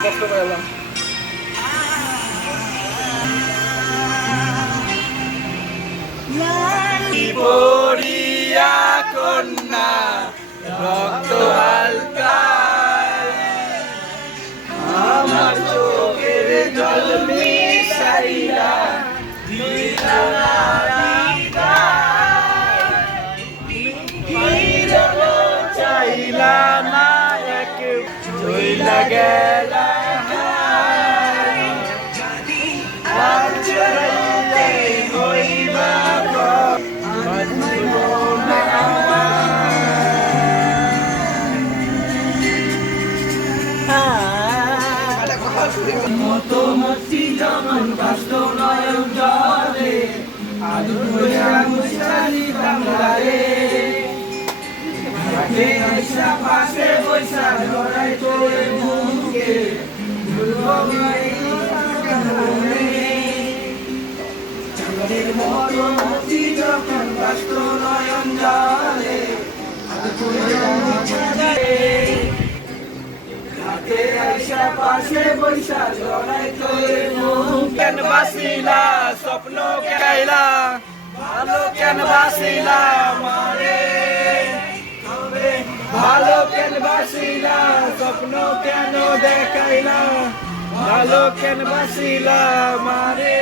কষ্ট পেলাম। পড়িয়া কন্যা রক্ত হালকা আমার চোখের জল মিশাইলা দিলা না চাইলা না এক চইলা গেলা মতো যখন কষ্ট নয়ন জলে আদর হইয়া মুশালি তামলারে আইসা পাশে বৈশা ধরাই তোরে মুখে চাঁদের মতো মতি যখন কষ্ট নয়ন জলে আদর হইয়া মুশালি আইসা পাশে বৈশা ধরাই তোরে মুখে কেন বাসিলা স্বপ্ন গাইলা ভালো কেন বাসিলা মারে ভালো কেন বাসিলা স্বপ্ন কেন দেখাইলা ভালো কেন বাসিলা মারে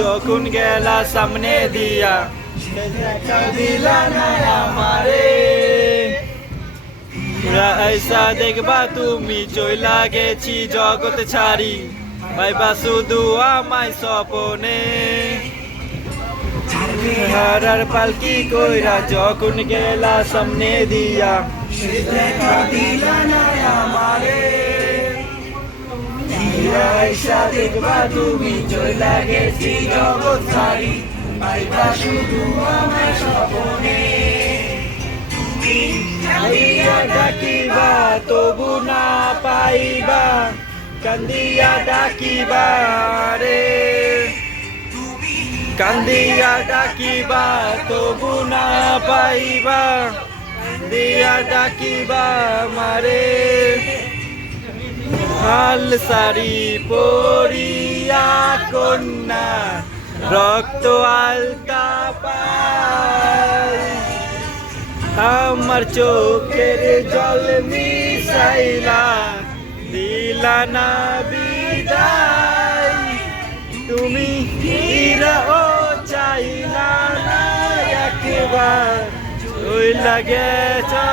যখন গেলা সামনে দিয়া দেখা দিলা না আমারে ऐसा देखबा তুমি চইলা গেছি জগৎ ছাড়ি ভাইবা শুধু আমায় স্বপনে হারার পালকি কইরা যখন গেলা সামনে দিয়া দেখা দিলা না আমারে ऐसा देखबा তুমি চইলা গেছি জগৎ ছাড়ি ভাইবা শুধু আমায় স্বপনে কান্দিয়া ডাকিবা তবু না পাইবা কান্দিয়া ডাকিবা রে কান্দিয়া ডাকিবা তবু না পাইবা কান্দিয়া ডাকিবা মারে হাল সারি পড়িয়া কন্যা রক্ত আলতা পায় আমার চোখের জল মিশাইলা দিলা না বিদায় তুমি ফিরও চাইলা না একবার চইলা গেছা।